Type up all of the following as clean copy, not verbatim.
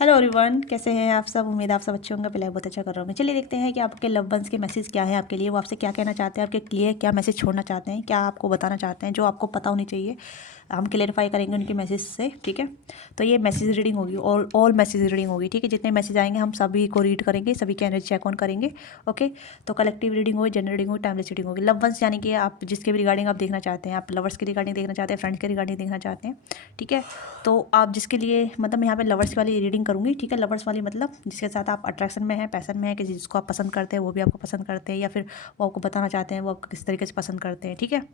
Hello everyone, कैसे हैं आप सब। उम्मीद आप सब अच्छे होंगे। पहले बहुत अच्छा कर रहा हूँ। चलिए देखते हैं कि आपके लव वंस के मैसेज क्या है आपके लिए। वो आपसे क्या कहना चाहते हैं, आपके लिए क्या मैसेज छोड़ना चाहते हैं, क्या आपको बताना चाहते हैं जो आपको पता होनी चाहिए। हम क्लेरिफाई करेंगे उनके मैसेज से, ठीक है। तो ये मैसेज रीडिंग होगी, ऑल मैसेज रीडिंग होगी, ठीक है। जितने मैसेज आएंगे हम सभी को रीड करेंगे, सभी के एनर्जी चेक ऑन करेंगे, ओके। तो कलेक्टिव रीडिंग होगी, जनरल रीडिंग होगी, टाइमलेस रीडिंग होगी। लव वंस यानी कि आप जिसके भी रिगार्डिंग आप देखना चाहते हैं, आप लवर्स के रिगार्डिंग देखना चाहते हैं, फ्रेंड्स के रिगार्डिंग देखना चाहते हैं, ठीक है। तो आप जिसके लिए मतलब मैं यहाँ पे लवर्स वाली रीडिंग करूँगी, ठीक है। लवर्स वाली मतलब जिसके साथ आप अट्रैक्शन में हैं, पैसन में है, किसी जिसको आप पसंद करते हैं वो भी आपको पसंद करते हैं, या फिर वो आपको बताना चाहते हैं वो आपको किस तरीके से पसंद करते हैं, ठीक है।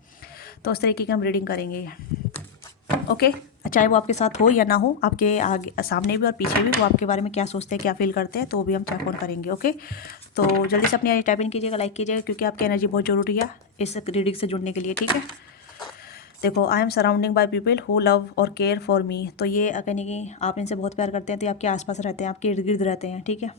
तो उस तरीके की हम रीडिंग करेंगे, ओके। चाहे वो आपके साथ हो या ना हो, आपके आगे सामने भी और पीछे भी वो आपके बारे में क्या सोचते हैं, क्या फील करते हैं, तो वो भी हम चेक ऑन करेंगे, ओके। तो जल्दी से अपनी टाइप इन कीजिएगा, लाइक कीजिएगा, क्योंकि आपकी एनर्जी बहुत ज़रूरी है इस रीडिंग से जुड़ने के लिए, ठीक है। देखो, I am surrounding by people who love और केयर फॉर मी। तो ये कहने कि आप इनसे बहुत प्यार करते हैं, तो ये आपके आसपास रहते हैं, आपके इर्द गिर्द रहते हैं, ठीक है।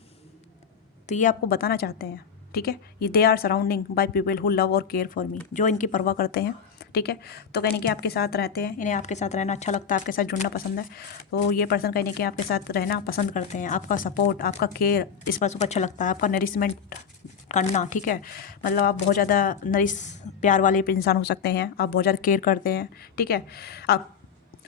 तो ये आपको बताना चाहते हैं, ठीक है। ये they are surrounding by people who love और केयर फॉर मी, जो इनकी परवाह करते हैं, ठीक है। तो कहने कि आपके साथ रहते हैं, इन्हें आपके साथ रहना अच्छा लगता है, आपके साथ जुड़ना पसंद है। तो ये पर्सन कहने कि आपके साथ रहना पसंद करते हैं, आपका सपोर्ट, आपका केयर इस पर्सन को अच्छा लगता है, आपका नरिशमेंट करना, ठीक है। मतलब आप बहुत ज़्यादा नरिश प्यार वाले इंसान हो सकते हैं, आप बहुत ज़्यादा केयर करते हैं, ठीक है। आप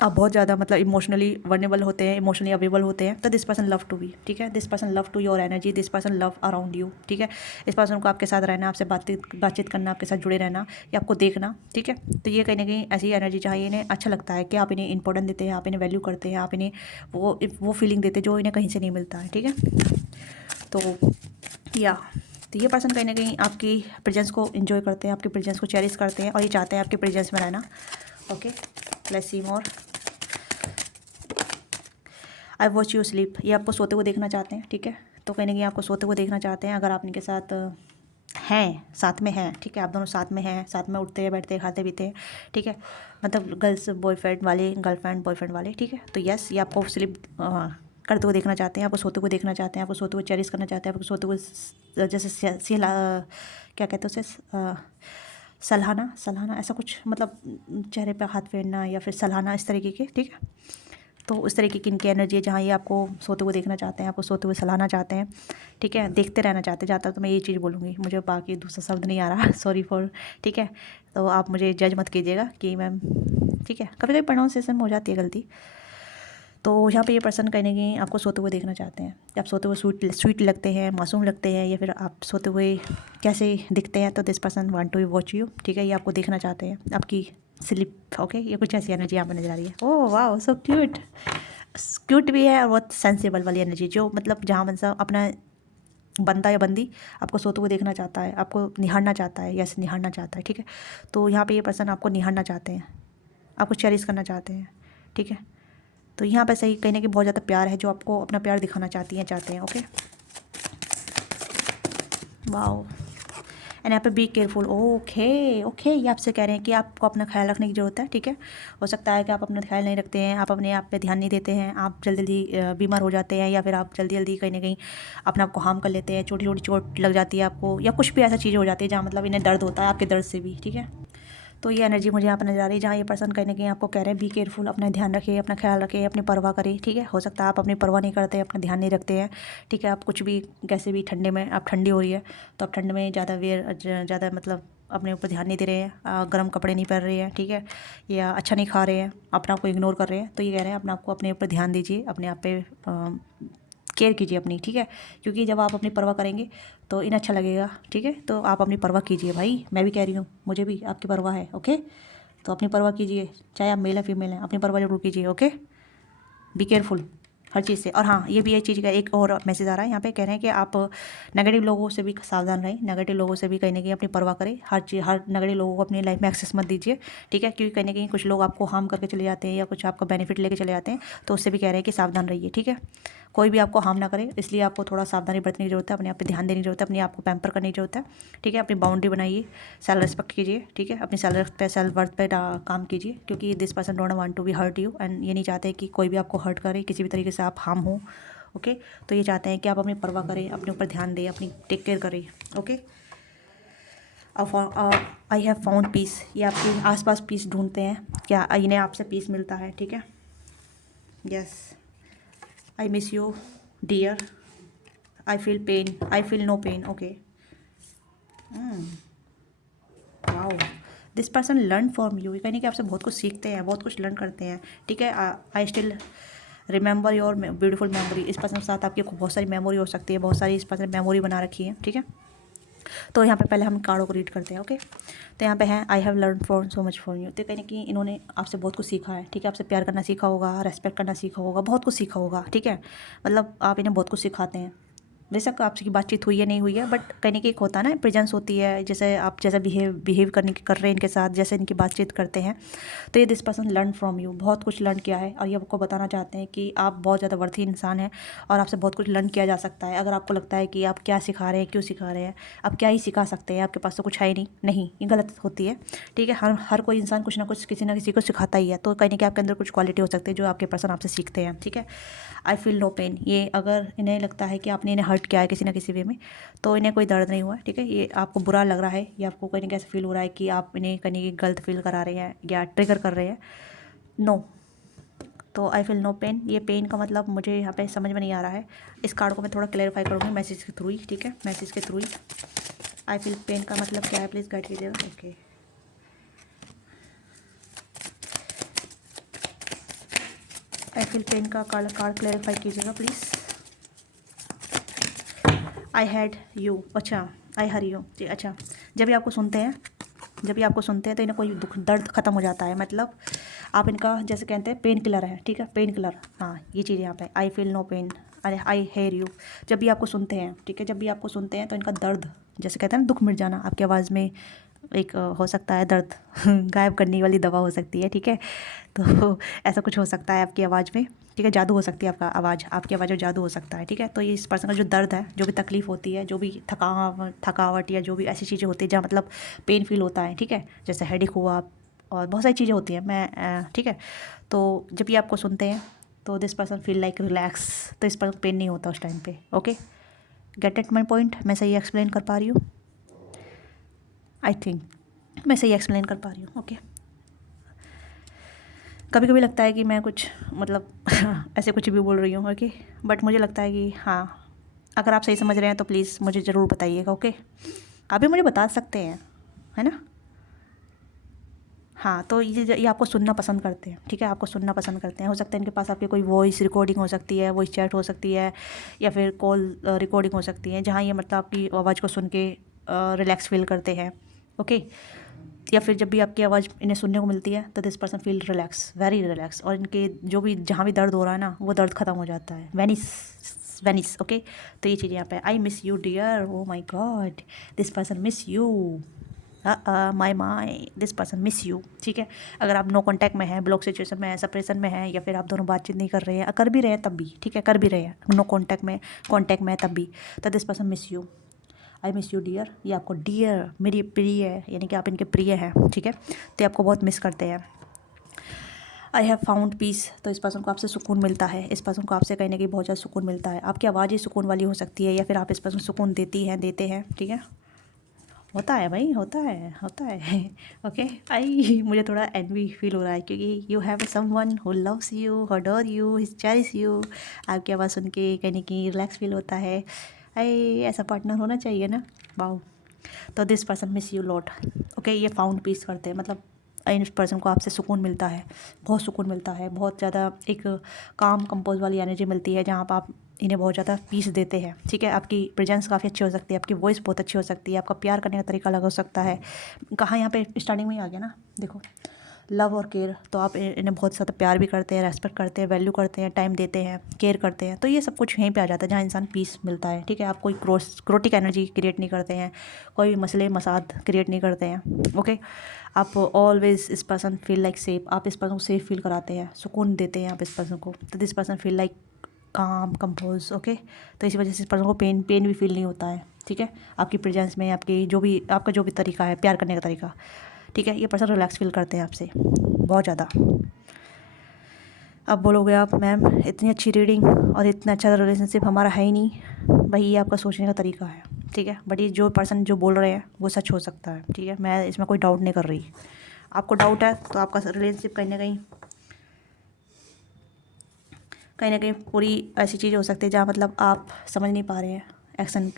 आप बहुत ज़्यादा मतलब इमोशनली वर्नेबल होते हैं, इमोशनली अवेलेबल होते हैं। तो this person love to be, ठीक है। This person love to your energy, this person love around you, ठीक है। इस पर्सन को आपके साथ रहना, आपसे बातचीत करना, आपके साथ जुड़े रहना, या आपको देखना, ठीक है। तो ये कहीं ना कहीं ऐसी एनर्जी चाहिए, इन्हें अच्छा लगता है कि आप इन्हें इंपॉर्टेंट देते हैं, आप इन्हें वैल्यू करते हैं, आप इन्हें वो फीलिंग देते हैं जो इन्हें कहीं से नहीं मिलता है, ठीक है। तो या तो ये पर्सन कहीं ना कहीं आपकी प्रेजेंस को एंजॉय करते हैं, आपकी प्रेजेंस को चेरिश करते हैं, और ये चाहते हैं आपके प्रेजेंस में रहना, okay. Let's see more. I watch you sleep, ये आपको सोते हुए देखना चाहते हैं, ठीक है। तो कहीं ना कहीं आपको सोते हुए देखना चाहते हैं, अगर आप इनके साथ हैं, साथ में हैं, ठीक है। आप दोनों साथ में हैं, साथ में उठते हैं, बैठते हैं, खाते पीते हैं, ठीक है। मतलब गर्ल्स बॉयफ्रेंड वाले, गर्लफ्रेंड बॉयफ्रेंड वाले, ठीक है। तो यस, ये आपको स्लिप करते हुए देखना चाहते हैं, आपको सोते हुए देखना चाहते हैं, आपको सोते हुए चेरिश करना चाहते हैं, आपको सोते हुए जैसे क्या कहते हैं उसे, सलाहना सलाहना ऐसा कुछ, मतलब चेहरे पे हाथ फेरना या फिर सलाहना, इस तरीके के, ठीक है। तो उस तरीके की इनकी एनर्जी है, जहाँ ये आपको सोते हुए देखना चाहते हैं, आपको सोते हुए सलाहना चाहते हैं, ठीक है। देखते रहना चाहते हैं, ज़्यादा तो मैं ये चीज़ बोलूँगी, मुझे बाकी दूसरा शब्द नहीं आ रहा सॉरी फॉर, ठीक है। तो आप मुझे जज मत कीजिएगा कि मैम, ठीक है, कभी कभी प्रोनाउंसिएशन में हो जाती है गलती। तो यहाँ पे ये पर्सन कहीं ना कहीं आपको सोते हुए देखना चाहते हैं, आप सोते हुए स्वीट स्वीट लगते हैं, मासूम लगते हैं, या फिर आप सोते हुए कैसे दिखते हैं। तो this person want to watch you, ठीक है। ये आपको देखना चाहते हैं, आपकी स्लिप, ओके। ये कुछ ऐसी एनर्जी यहाँ पर नजर आ रही है। ओह वाह, सो क्यूट, क्यूट भी है और बहुत सेंसिबल वाली एनर्जी, जो मतलब जहाँ मतलब अपना बंदा या बंदी आपको सोते हुए देखना चाहता है, आपको निहारना चाहता है, यस निहारना चाहता है, ठीक है। तो यहाँ पे ये पर्सन आपको निहारना चाहते हैं, आपको चेरिश करना चाहते हैं, ठीक है। तो यहाँ पे सही कहने की बहुत ज़्यादा प्यार है, जो आपको अपना प्यार दिखाना चाहती हैं, चाहते हैं, ओके। वाओ। एंड यहाँ पे बी केयरफुल, ओके ओके। ये आपसे कह रहे हैं कि आपको अपना ख्याल रखने की ज़रूरत है, ठीक है। हो सकता है कि आप अपना ख्याल नहीं रखते हैं, आप अपने आप पे ध्यान नहीं देते हैं, आप जल्दी जल्दी बीमार हो जाते हैं, या फिर आप जल्दी जल्दी कहीं ना कहीं अपने आप को हार्म कर लेते हैं, छोटी छोटी चोट लग जाती है आपको, या कुछ भी ऐसा चीज़ हो जाती है जहाँ मतलब इन्हें दर्द होता है आपके दर्द से भी, ठीक है। तो ये एनर्जी मुझे यहाँ पर नजर आ रही है, जहाँ ये पर्सन कहीं ना कहीं आपको कह रहे हैं बी केयरफुल, अपना ध्यान रखिए, अपना ख्याल रखिए, अपनी परवाह करिए, ठीक है। हो सकता है आप अपनी परवाह नहीं करते, अपना ध्यान नहीं रखते हैं, ठीक है। आप कुछ भी कैसे भी ठंडे में, आप ठंडी हो रही है तो आप ठंड में ज़्यादा मतलब अपने ऊपर ध्यान नहीं दे रहे हैं, गर्म कपड़े नहीं पहन रहे हैं, ठीक है। या अच्छा नहीं खा रहे हैं, अपने आप को इग्नोर कर रहे हैं। तो ये कह रहे हैं अपने आप को, अपने ऊपर ध्यान दीजिए, अपने आप पे केयर कीजिए अपनी, ठीक है। क्योंकि जब आप अपनी परवाह करेंगे तो इन्हें अच्छा लगेगा, ठीक है। तो आप अपनी परवाह कीजिए भाई, मैं भी कह रही हूँ, मुझे भी आपकी परवाह है, ओके। तो अपनी परवाह कीजिए, चाहे आप मेल या फीमेल हैं, अपनी परवाह जरूर कीजिए, ओके। बी केयरफुल हर चीज़ से। और हाँ, ये भी एक चीज़ का एक और मैसेज आ रहा है यहाँ पे, कह रहे हैं कि आप नेगेटिव लोगों से भी सावधान रहें, नेगेटिव लोगों से भी कहीं ना कहीं अपनी परवाह करें, हर नेगेटिव लोगों को अपनी लाइफ में एक्सेस मत दीजिए, ठीक है। क्योंकि कहीं ना कहीं कुछ लोग आपको हार्म करके चले जाते हैं, या कुछ आपका बेनिफिट लेके चले जाते हैं, तो उससे भी कह रहे हैं कि सावधान रहिए, ठीक है। कोई भी आपको हार्म ना करे, इसलिए आपको थोड़ा सावधानी बरतने की जरूरत है, अपने आप पे ध्यान देने की जरूरत है, अपने आप को पैम्पर करने की जरूरत है, ठीक है। अपनी बाउंड्री बनाइए, सेल्फ रिस्पेक्ट कीजिए, ठीक है। अपनी सेल्फ वर्थ पे काम कीजिए, क्योंकि this person don't want to be hurt you, and ये नहीं चाहते कि कोई भी आपको हर्ट करे, किसी भी तरीके से आप हार्म हो, ओके। तो ये चाहते हैं कि आप अपनी परवाह करें, अपने ऊपर ध्यान दें, अपनी टेक केयर करें, okay. I have found peace, ये आपके आसपास पीस ढूंढते हैं, क्या इन्हें आपसे पीस मिलता है, ठीक है। Yes, I miss you dear, I feel pain, I feel no pain. Okay, wow, this person learn from you, कहीं कि आपसे बहुत कुछ सीखते हैं, बहुत कुछ लर्न करते हैं। ठीक है, I still remember your beautiful memory. इस पर्सन के साथ आपकी बहुत सारी मेमोरी हो सकती है, बहुत सारी इस पर्सन मेमोरी बना रखी है। ठीक है, तो यहाँ पे पहले हम कार्डों को रीड करते हैं। ओके, तो यहाँ पे है I have learn from so much from you. तो कहीं कि इन्होंने आपसे बहुत कुछ सीखा है। ठीक है, आपसे प्यार करना सीखा होगा, रेस्पेक्ट करना सीखा होगा, बहुत कुछ सीखा होगा। ठीक है, मतलब आप इन्हें बहुत कुछ सिखाते हैं। बेशक आपसे की बातचीत हुई है नहीं हुई है, बट कहीं कि एक होता है ना, प्रेजेंस होती है, जैसे आप जैसा बिहेव करने की कर रहे हैं इनके साथ, जैसे इनकी बातचीत करते हैं। तो ये this person learn from you, बहुत कुछ लर्न किया है और ये आपको बताना चाहते हैं कि आप बहुत ज़्यादा वर्थी इंसान हैं और आपसे बहुत कुछ लर्न किया जा सकता है। अगर आपको लगता है कि आप क्या सिखा रहे हैं, क्यों सिखा रहे हैं, आप क्या ही सिखा सकते हैं, आपके पास तो कुछ है ही नहीं, ये गलत होती है। ठीक है, हर कोई इंसान कुछ ना कुछ किसी ना किसी को सिखाता ही है। तो कहीं ना कहीं आपके अंदर कुछ क्वालिटी हो सकती है जो आपके पर्सन आपसे सीखते हैं। ठीक है, आई फील नो पेन, ये अगर इन्हें लगता है कि आपने इन्हें हर्ट किया है किसी ना किसी वे में, तो इन्हें कोई दर्द नहीं हुआ है। ठीक है, ये आपको बुरा लग रहा है या आपको कहीं कैसे फील हो रहा है कि आप इन्हें कहीं गलत फील करा रहे हैं या ट्रिगर कर रहे हैं। नो, तो आई फील नो पेन, ये पेन का मतलब मुझे यहाँ पे समझ में नहीं आ रहा है। इस कार्ड को मैं थोड़ा क्लेरिफाई करूँगी मैसेज के थ्रू ही। ठीक है, मैसेज के थ्रू ही आई फील पेन का मतलब क्या है, प्लीज़ गाइड कीजिएगा। ओके, आई फील पेन का कार्ड क्लेरिफाई कीजिएगा प्लीज़। आई हैड यू, अच्छा, आई हर यू जी। अच्छा, जब भी आपको सुनते हैं तो इन्हें कोई दुख दर्द ख़त्म हो जाता है। मतलब आप इनका जैसे कहते हैं पेन किलर है। ठीक है, पेन किलर, हाँ ये चीज़ यहाँ पे आई फील नो पेन, अरे आई हेयर यू। जब भी आपको सुनते हैं, ठीक है, जब भी आपको सुनते हैं तो इनका दर्द, जैसे कहते हैं ना दुख मिट जाना, आपकी आवाज़ में एक हो सकता है दर्द गायब करने वाली दवा हो सकती है। ठीक है, तो ऐसा कुछ हो सकता है आपकी आवाज़ में। ठीक है, जादू हो सकती है आपकी आवाज़ में जादू हो सकता है। ठीक है, तो ये इस पर्सन का जो दर्द है, जो भी तकलीफ़ होती है, जो भी थकावट या जो भी ऐसी चीज़ें होती है जहाँ मतलब पेन फील होता है। ठीक है, जैसे हेडेक हुआ और बहुत सारी चीज़ें होती हैं। ठीक है, तो जब ये आपको सुनते हैं तो this person feel like relax, तो इस पर पेन नहीं होता उस टाइम पे। Okay, get at my point, मैं सही एक्सप्लेन कर पा रही हूँ? आई थिंक मैं सही एक्सप्लेन कर पा रही हूँ। ओके, कभी कभी लगता है कि मैं कुछ मतलब ऐसे कुछ भी बोल रही हूँ। ओके, बट मुझे लगता है कि हाँ, अगर आप सही समझ रहे हैं तो प्लीज़ मुझे ज़रूर बताइएगा। ओके, आप भी मुझे बता सकते हैं, है ना? हाँ, तो ये आपको सुनना पसंद करते हैं। ठीक है, आपको सुनना पसंद करते हैं। हो सकता है इनके पास आपकी कोई वॉइस रिकॉर्डिंग हो सकती है, वॉइस चैट हो सकती है, या फिर कॉल रिकॉर्डिंग हो सकती है, जहाँ ये मतलब आपकी आवाज़ को सुन के रिलैक्स फील करते हैं। ओके, या फिर जब भी आपकी आवाज़ इन्हें सुनने को मिलती है तो this person feel relax, very relax, और इनके जो भी जहाँ भी दर्द हो रहा है ना, वो दर्द ख़त्म हो जाता है, वेनिस। ओके, तो ये चीज़ यहाँ पे I miss you dear, oh my god, this person miss you, my this person miss you. ठीक है, अगर आप नो कॉन्टैक्ट में हैं, ब्लॉक सिचुएशन में है, सेपरेशन में है, या फिर आप दोनों बातचीत नहीं कर रहे हैं, कर भी रहे हैं तब भी, ठीक है, कर भी रहे हैं, नो कॉन्टैक्ट में है तब भी, तो this person miss you, I miss you dear. ये आपको डियर, मेरी प्रिय है, यानी कि आप इनके प्रिय हैं। ठीक है, तो ये आपको बहुत मिस करते हैं। आई हैव फाउंड पीस, तो इस पर्सन को आपसे सुकून मिलता है, इस पर्सन को आपसे कहीं ना कहीं बहुत ज़्यादा सुकून मिलता है। आपकी आवाज़ ही सुकून वाली हो सकती है, या फिर आप इस पर्सन को सुकून देते हैं। ठीक है, होता है भाई, होता है ओके, आई मुझे थोड़ा एनवी फील हो रहा है क्योंकि you have someone who loves you, who adore you, who cherish you. आपकी आवाज़ सुन के कहीं ना कहीं रिलैक्स फील होता है। आई, ऐसा पार्टनर होना चाहिए ना, वाओ। तो this person miss you lot. Okay, ये फाउंड पीस करते हैं, मतलब इस पर्सन को आपसे सुकून मिलता है, बहुत सुकून मिलता है, बहुत ज़्यादा एक काम कंपोज वाली एनर्जी मिलती है, जहाँ पर आप इन्हें बहुत ज़्यादा पीस देते हैं। ठीक है, आपकी प्रेजेंस काफ़ी अच्छी हो सकती है, आपकी वॉइस बहुत अच्छी हो सकती है, आपका प्यार करने का तरीका अलग हो सकता है। कहाँ यहाँ पे स्टार्टिंग में ही आ गया ना, देखो, लव और केयर, तो आप इन्हें बहुत ज़्यादा प्यार भी करते हैं, रेस्पेक्ट करते हैं, वैल्यू करते हैं, टाइम देते हैं, केयर करते हैं, तो ये सब कुछ यहीं पे आ जाता है जहाँ इंसान पीस मिलता है। ठीक है, आप कोई क्रोटिक एनर्जी क्रिएट नहीं करते हैं, कोई मसले मसाद क्रिएट नहीं करते हैं। ओके, आप ऑलवेज इस पर्सन फील लाइक सेफ, आप इस पर्सन को सेफ फील कराते हैं, सुकून देते हैं आप इस पर्सन को, तो दिस पर्सन फील लाइक काम कंपोज। ओके, तो इसी वजह से इस पर्सन को पेन भी फील नहीं होता है। ठीक है, आपकी प्रेजेंस में, आपका जो भी तरीका है प्यार करने का तरीका, ठीक है, ये पर्सन रिलैक्स फील करते हैं आपसे बहुत ज़्यादा। अब बोलोगे आप, मैम इतनी अच्छी रीडिंग और इतना अच्छा रिलेशनशिप हमारा है ही नहीं, भाई ये आपका सोचने का तरीका है। ठीक है, बट ये जो पर्सन जो बोल रहे हैं वो सच हो सकता है। ठीक है, मैं इसमें कोई डाउट नहीं कर रही। आपको डाउट है तो आपका रिलेशनशिप कहीं ना कहीं कहीं ना कहीं पूरी ऐसी चीज़ हो सकती है जहाँ मतलब आप समझ नहीं पा रहे हैं एक्शन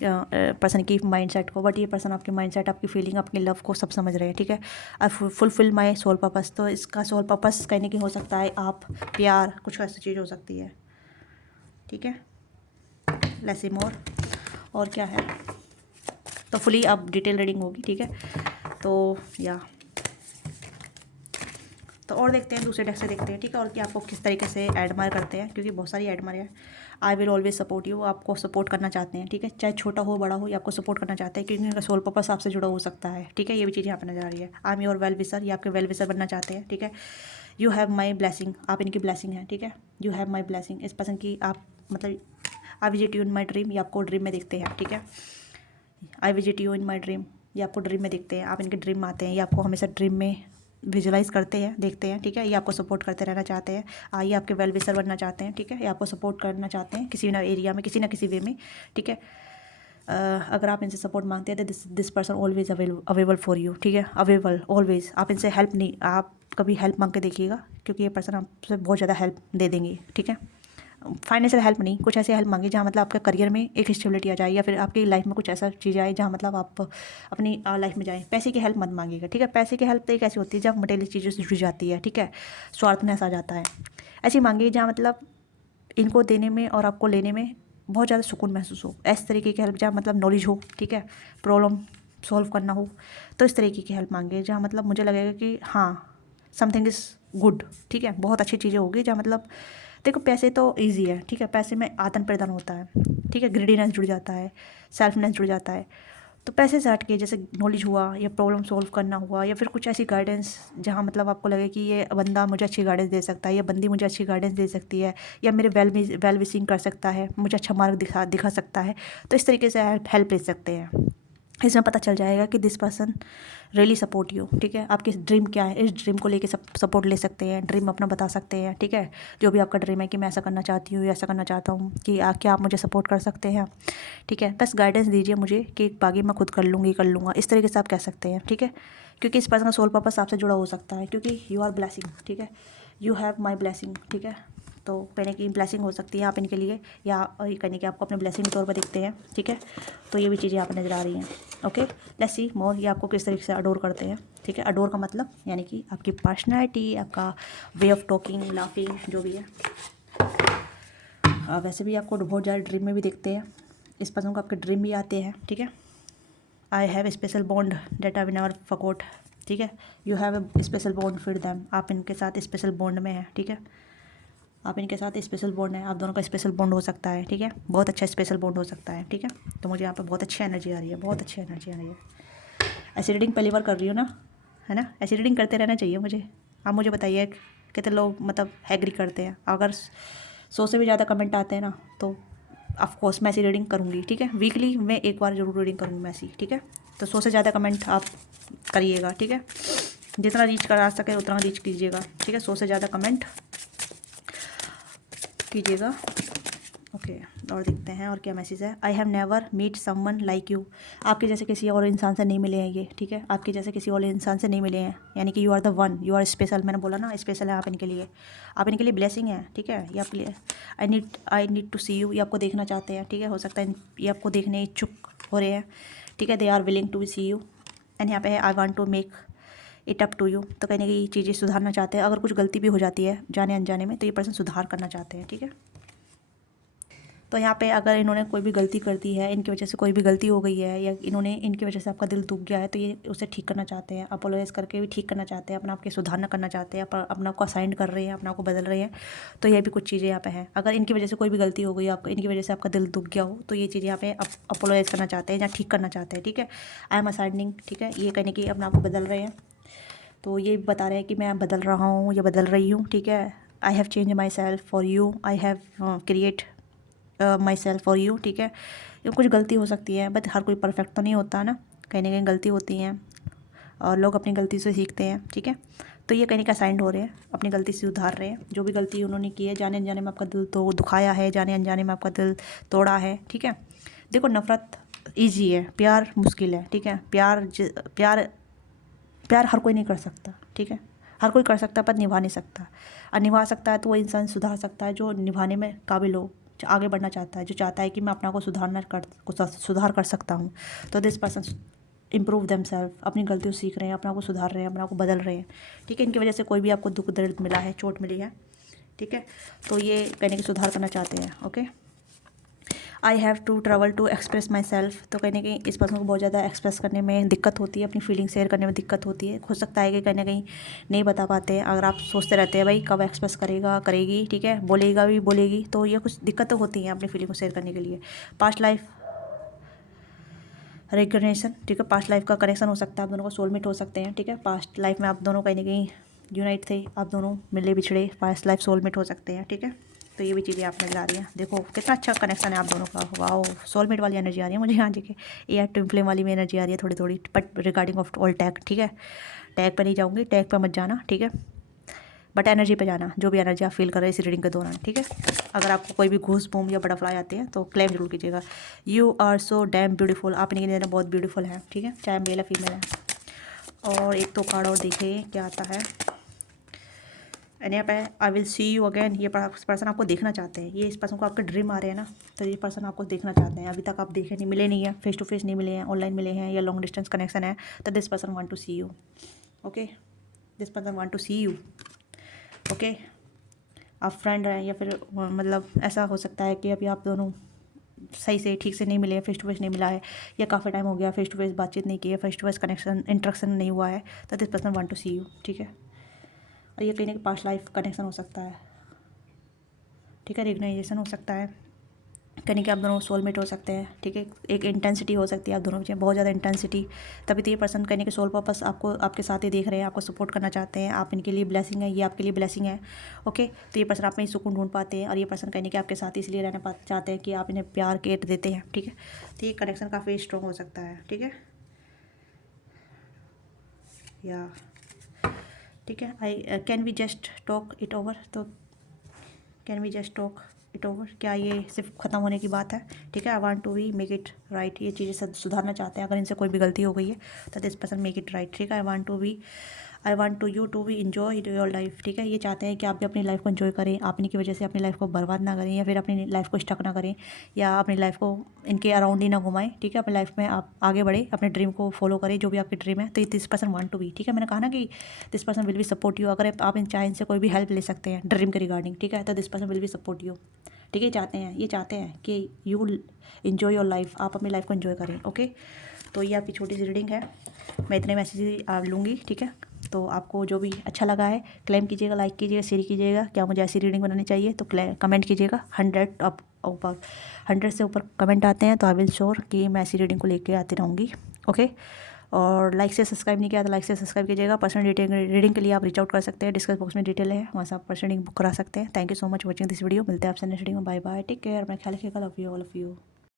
पर्सन की माइंडसेट को, बट ये पर्सन आपकी माइंडसेट, आपकी फीलिंग, आपकी लव को सब समझ रहे हैं, ठीक है। I fulfill my soul purpose, तो इसका सोल पर्पस कहीं ना कहीं हो सकता है आप, प्यार, कुछ ऐसी चीज़ हो सकती है, ठीक है। लेट्स सी मोर, और क्या है, तो फुली अब डिटेल रीडिंग होगी, ठीक है। तो या तो और देखते हैं, दूसरे डेक से देखते हैं, ठीक है, और कि आपको किस तरीके से एडमायर करते हैं, क्योंकि बहुत सारी एडमायर है। I will always support you, आपको सपोर्ट करना चाहते हैं, ठीक है, चाहे छोटा हो बड़ा हो, ये आपको सपोर्ट करना चाहते हैं, क्योंकि उनका सोल पर्पस आपसे जुड़ा हो सकता है, ठीक है। ये भी चीज़ यहाँ पर नजर आ रही है। I am your well wisher, ये आपके वेल विशर बनना चाहते हैं, ठीक है। यू हैव माई ब्लेसिंग, आप इनकी ब्लेसिंग है, ठीक है। यू हैव माई ब्लेसिंग, इस पर्सन की आप मतलब I visit you in my dream, ये आपको ड्रीम में देखते हैं, ठीक है। I visit you in my dream, ये आपको ड्रीम में देखते हैं, आप इनके ड्रीम में आते हैं, ये आपको हमेशा ड्रीम में विजुलाइज करते हैं, देखते हैं, ठीक है। ये आपको सपोर्ट करते रहना चाहते हैं, ये आपके वेल विशर बनना चाहते हैं, ठीक है। ये आपको सपोर्ट करना चाहते हैं किसी ना एरिया में, किसी ना किसी वे में, ठीक है। अगर आप इनसे सपोर्ट मांगते हैं तो this person always available for you, ठीक है। अवेलेबल ऑलवेज, आप इनसे हेल्प नहीं, आप कभी हेल्प मांग के देखिएगा, क्योंकि ये पर्सन आपसे बहुत ज़्यादा हेल्प दे देंगे, ठीक है। फाइनेंशियल हेल्प नहीं, कुछ ऐसी हेल्प मांगी जहाँ मतलब आपके करियर में एक स्टेबिलिटी आ जाए, या फिर आपकी लाइफ में कुछ ऐसा चीज़ आए जहाँ मतलब आप अपनी लाइफ में जाएँ। पैसे की हेल्प मत मांगिएगा, ठीक है। पैसे की हेल्प तो एक ऐसी होती है जब मटेरियल चीज़ों से जुड़ जाती है, ठीक है, स्वार्थनेस आ जाता है। ऐसी मांगिए जहाँ मतलब इनको देने में और आपको लेने में बहुत ज़्यादा सुकून महसूस हो। इस तरीके की हेल्प जहाँ मतलब नॉलेज हो, ठीक है, प्रॉब्लम सॉल्व करना हो, तो इस तरीके की हेल्प मांगिए जहाँ मतलब मुझे लगेगा कि हाँ समथिंग इज़ गुड, ठीक है, बहुत अच्छी चीज़ें होगी। जहाँ मतलब देखो पैसे तो ईजी है, ठीक है, पैसे में आदान प्रदान होता है, ठीक है, ग्रीडीनेस जुड़ जाता है, सेल्फनेस जुड़ जाता है। तो पैसे से हट के जैसे नॉलेज हुआ, या प्रॉब्लम सॉल्व करना हुआ, या फिर कुछ ऐसी गाइडेंस जहाँ मतलब आपको लगे कि ये बंदा मुझे अच्छी गाइडेंस दे सकता है, या बंदी मुझे अच्छी गाइडेंस दे सकती है, या मेरे वेल विशिंग कर सकता है, मुझे अच्छा मार्ग दिखा सकता है, तो इस तरीके से हेल्प ले सकते हैं। इसमें पता चल जाएगा कि this person really support you, ठीक है। आपकी ड्रीम क्या है, इस ड्रीम को लेके सपोर्ट ले सकते हैं, ड्रीम अपना बता सकते हैं, ठीक है। जो भी आपका ड्रीम है कि मैं ऐसा करना चाहती हूँ, ऐसा करना चाहता हूँ, कि क्या आप मुझे सपोर्ट कर सकते हैं, ठीक है। बस गाइडेंस दीजिए मुझे कि बाकी मैं खुद कर लूँगा, इस तरीके से आप कह सकते हैं, ठीक है। क्योंकि इस पर्सन का सोल पर्पस आपसे जुड़ा हो सकता है, क्योंकि यू आर ब्लेसिंग, ठीक है, यू हैव माई ब्लेसिंग, ठीक है। तो कहने की ब्लेसिंग हो सकती है आप इनके लिए, या कहने की आपको अपने ब्लेसिंग के तौर पर देखते हैं, ठीक है। तो ये भी चीज़ें यहाँ पर नज़र आ रही हैं। ओके, लेट्स सी मोर, ये आपको किस तरीके से अडोर करते हैं, ठीक है। अडोर का मतलब यानी कि आपकी पर्सनैलिटी, आपका वे ऑफ टॉकिंग, लाफिंग, जो भी है। वैसे भी आपको बहुत ज़्यादा ड्रीम में भी देखते हैं, इस पर्सन को आपके ड्रीम भी आते हैं, ठीक है। I have special bond that I never forgot, ठीक है। You have a special bond with them, आप इनके साथ स्पेशल बॉन्ड में हैं, ठीक है। आप इनके साथ स्पेशल बॉन्ड है, आप दोनों का स्पेशल बॉन्ड हो सकता है, ठीक है, बहुत अच्छा स्पेशल बॉन्ड हो सकता है, ठीक है। तो मुझे यहाँ पे बहुत अच्छी एनर्जी आ रही है, बहुत अच्छी एनर्जी आ रही है। ऐसी रीडिंग पहली बार कर रही हो ना, है ना, ऐसी रीडिंग करते रहना चाहिए मुझे। आप मुझे बताइए कितने लोग मतलब एग्री करते हैं। अगर 100 से भी ज़्यादा कमेंट आते हैं ना, तो ऑफकोर्स मैं ऐसी रीडिंग करूँगी, ठीक है। वीकली मैं एक बार जरूर रीडिंग करूँगी मैं ऐसी, ठीक है। तो 100 से ज़्यादा कमेंट आप करिएगा, ठीक है, जितना रीच करा सके उतना रीच कीजिएगा, ठीक है। 100 से ज़्यादा कमेंट कीजिएगा। ओके, और देखते हैं और क्या मैसेज है। I have never meet someone like you, आपके जैसे किसी और इंसान से नहीं मिले हैं ये, ठीक है। आपके जैसे किसी और इंसान से नहीं मिले हैं, यानी कि you are the one, you are special. मैंने बोला ना स्पेशल है आप इनके लिए, आप इनके लिए ब्लेसिंग है, ठीक है। ये आपके लिए I need to see you, ये आपको देखना चाहते हैं, ठीक है। हो सकता है ये आपको देखने इच्छुक हो रहे हैं, ठीक है। They are willing to see you, and यहाँ पे है I want to make it up to you, तो कहने की चीज़ें सुधारना चाहते हैं। अगर कुछ गलती भी हो जाती है जाने अनजाने में, तो ये पर्सन सुधार करना चाहते हैं, ठीक है। तो यहाँ पे अगर इन्होंने कोई भी गलती कर दी है, इनकी वजह से कोई भी गलती हो गई है, या इन्होंने इनकी वजह से आपका दिल दुख गया है, तो ये उसे ठीक करना चाहते हैं, अपोलोजाइज करके भी ठीक करना चाहते हैं, अपना आपके सुधारना करना चाहते हैं, अपना आपको असाइन कर रहे हैं, अपना आपको बदल रहे हैं। तो ये भी कुछ चीज़ें यहाँ पे हैं। अगर इनकी वजह से कोई भी गलती हो गई, आपको इनकी वजह से आपका दिल दुख गया हो, तो ये चीज़ यहाँ पे अपोलोजाइज करना चाहते हैं या ठीक करना चाहते हैं, ठीक है। आई एम असाइनिंग, ठीक है, ये कहने की अपना आपको बदल रहे हैं। तो ये बता रहे हैं कि मैं बदल रहा हूँ या बदल रही हूँ, ठीक है। I have change my self for you, I have create my self for you, ठीक है। ये कुछ गलती हो सकती है, बट हर कोई परफेक्ट तो नहीं होता ना, कहीं ना कहीं गलती होती हैं, और लोग अपनी गलती से सीखते हैं, ठीक है। तो ये कहीं का साइंड हो रहे हैं, अपनी गलती से सुधार रहे हैं। जो भी गलती उन्होंने की है, जाने अनजाने में आपका दिल तो दुखाया है, जाने अनजाने में आपका दिल तोड़ा है, ठीक है। देखो नफ़रत ईजी है, प्यार मुश्किल है, ठीक है। प्यार हर कोई नहीं कर सकता, ठीक है। हर कोई कर सकता है पर निभा नहीं सकता, और निभा सकता है तो वो इंसान सुधार सकता है जो निभाने में काबिल हो, जो आगे बढ़ना चाहता है, जो चाहता है कि मैं अपना को सुधार कर सकता हूँ। तो दिस पर्सन इम्प्रूव देमसेल्फ, अपनी गलतियों सीख रहे हैं, अपना को सुधार रहे हैं, अपना को बदल रहे हैं। ठीक है, इनकी वजह से कोई भी आपको दुख दर्द मिला है, चोट मिली है, ठीक है, तो ये कहने की सुधार करना चाहते हैं। Okay, I have to travel to express my self, तो कहने कहीं इस पर्सन को बहुत ज़्यादा एक्सप्रेस करने में दिक्कत होती है, अपनी फीलिंग शेयर करने में दिक्कत होती है। हो सकता है कि कहीं ना कहीं नहीं बता पाते हैं। अगर आप सोचते रहते हैं भाई कब एक्सप्रेस करेगा, करेगी, ठीक है, बोलेगा भी, बोलेगी, तो ये कुछ दिक्कतें होती हैं अपनी फीलिंग को शेयर करने के लिए। पास्ट लाइफ रिकग्निशन, ठीक है, पास्ट लाइफ का कनेक्शन हो सकता है, आप दोनों को सोलमेट हो सकते हैं। ठीक है, पास्ट लाइफ में आप दोनों कहीं ना कहीं यूनाइट थे, आप दोनों मिले बिछड़े, पास्ट लाइफ सोलमेट हो सकते हैं। ठीक है, तो ये भी चीज़ें आप नजर आ रही हैं। देखो कितना अच्छा कनेक्शन है आप दोनों का। वाओ, सोलमेट वाली एनर्जी आ रही है मुझे यहाँ देखिए। ये ट्विन फ्लेम वाली में एनर्जी आ रही है थोड़ी थोड़ी, but regarding of all tag. ठीक है, टैग पर नहीं जाऊँगी, टैग पर मत जाना, ठीक है, बट एनर्जी पे जाना, जो भी एनर्जी आप फील कर रहे हैं इस रीडिंग के दौरान। ठीक है, अगर आपको कोई भी घूस बूम या बटरफ्लाई आते हैं तो क्लेम जरूर कीजिएगा। You are so damn beautiful, आप इनके लिए बहुत ब्यूटीफुल है। ठीक है, चाहे मेल या फीमेल है। और एक तो कार्ड और देखिए क्या आता है। एंड यहाँ पे I will see you again, ये पर्सन आपको देखना चाहते हैं। ये इस पर्सन को आपके ड्रीम आ रहे हैं ना, तो ये पर्सन आपको देखना चाहते हैं। अभी तक आप देखे नहीं, मिले नहीं है, फेस टू फेस नहीं मिले हैं, ऑनलाइन मिले हैं या लॉन्ग डिस्टेंस कनेक्शन है, तो this person want to see you. Okay, this person want to see you. Okay, आप फ्रेंड हैं या फिर मतलब ऐसा हो सकता है कि अभी आप दोनों सही से ठीक से नहीं मिले, फेस टू फेस नहीं मिला है, या काफ़ी टाइम हो गया फेस टू फेस बातचीत नहीं की है, face to face connection interaction नहीं हुआ है, तो this person want to see you. ठीक है, और ये कहीं ना पास्ट लाइफ कनेक्शन हो सकता है। ठीक है, रिकग्नाइजेशन हो सकता है, कहीं कि आप दोनों सोलमेट हो सकते हैं। ठीक है, एक इंटेंसिटी हो सकती है आप दोनों में, बहुत ज़्यादा इंटेंसिटी। तभी तो ये पर्सन कहने के सोल पर्पस आपको आपके साथ ही देख रहे हैं, आपको सपोर्ट करना चाहते हैं, आप इनके लिए ब्लेसिंग है, ये आपके लिए ब्लेसिंग है। ओके, तो ये पर्सन आप में ही सुकून ढूंढ पाते हैं, और ये पर्सन कहने के आपके साथ ही इसलिए रहना चाहते हैं कि आप इन्हें प्यार केयर देते हैं। ठीक है, तो ये कनेक्शन काफ़ी स्ट्रॉन्ग हो सकता है। ठीक है, या ठीक है, I can we just talk it over, तो can we just talk it over, क्या ये सिर्फ ख़त्म होने की बात है। ठीक है, I want to we make it right, ये चीज़ें सुधारना चाहते हैं। अगर इनसे कोई भी गलती हो गई है तो this person make it right. ठीक है, I want to you to be enjoy your life. ठीक है, ये चाहते हैं कि आप भी अपनी लाइफ को इन्जॉय करें, आप इनकी वजह से अपनी लाइफ को बर्बाद ना करें, या फिर अपनी लाइफ को स्टक ना करें, या अपनी लाइफ को इनके अराउंड ही ना घुमाएं। ठीक है, अपनी लाइफ में आप आगे बढ़े, अपने ड्रीम को फॉलो करें, जो भी आपकी ड्रीम है। तो this person want to be, ठीक है, मैंने कहा ना कि this person will be support you. अगर आप चाहे इनसे कोई भी हेल्प ले सकते हैं ड्रीम के रिगार्डिंग, ठीक है, तो this person will be support you. ठीक है, ये चाहते हैं कि यू इन्जॉय योर लाइफ, आप अपनी लाइफ को इन्जॉय करें। ओके, तो ये आपकी छोटी सी रीडिंग है, मैं इतने मैसेज लूँगी। ठीक है, तो आपको जो भी अच्छा लगा है क्लेम कीजिएगा, लाइक कीजिएगा, शेयर कीजिएगा। क्या मुझे ऐसी रीडिंग बनानी चाहिए तो कमेंट कीजिएगा। 100 से ऊपर कमेंट आते हैं तो आई विल श्योर कि मैं ऐसी रीडिंग को लेके आती रहूँगी। ओके, और लाइक से सब्सक्राइब नहीं किया तो लाइक से सब्सक्राइब कीजिएगा। पर्सनल रीडिंग के लिए आप रीच आउट कर सकते हैं, डिस्क्रिप्शन बॉक्स में डिटेल है, वहाँ से आप पर्सनल रीडिंग बुक करा सकते हैं। Thank you so much watching this video, मिलते हैं आपसे नेक्स्ट वीडियो में। बाय बाय, टेक केयर, अपना ख्याल रखिएगा, love you all of you.